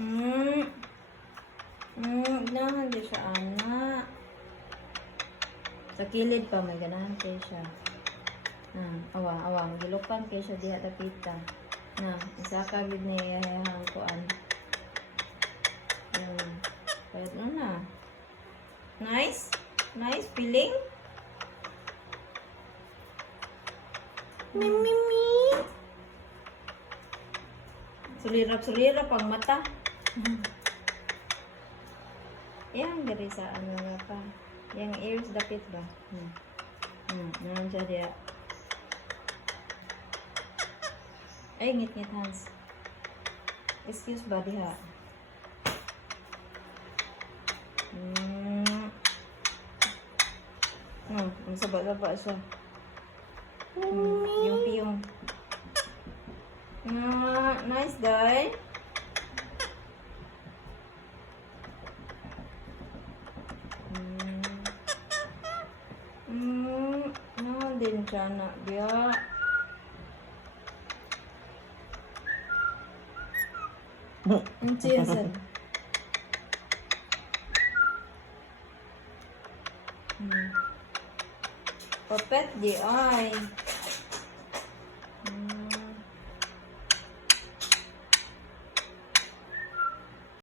Hmm. Ganahan di siya, ana. Sa kilid pa, may ganahan kayo siya. Awang. Gilukan kayo siya diha dapita. Isa ka gid ni hayahang kuan. Pwede na. Nice? Nice feeling? Mimi. Sulirap ang mata. Yang dari sa ano nga pa. Yang ears dapit ba? Naman siya diya. Ay, ngit-ngit hands. Excuse ba diha? Ang saba-saba siya. Yung piyong. Nice guy. Din siya na biya. Ang siyasan. Papet di ay.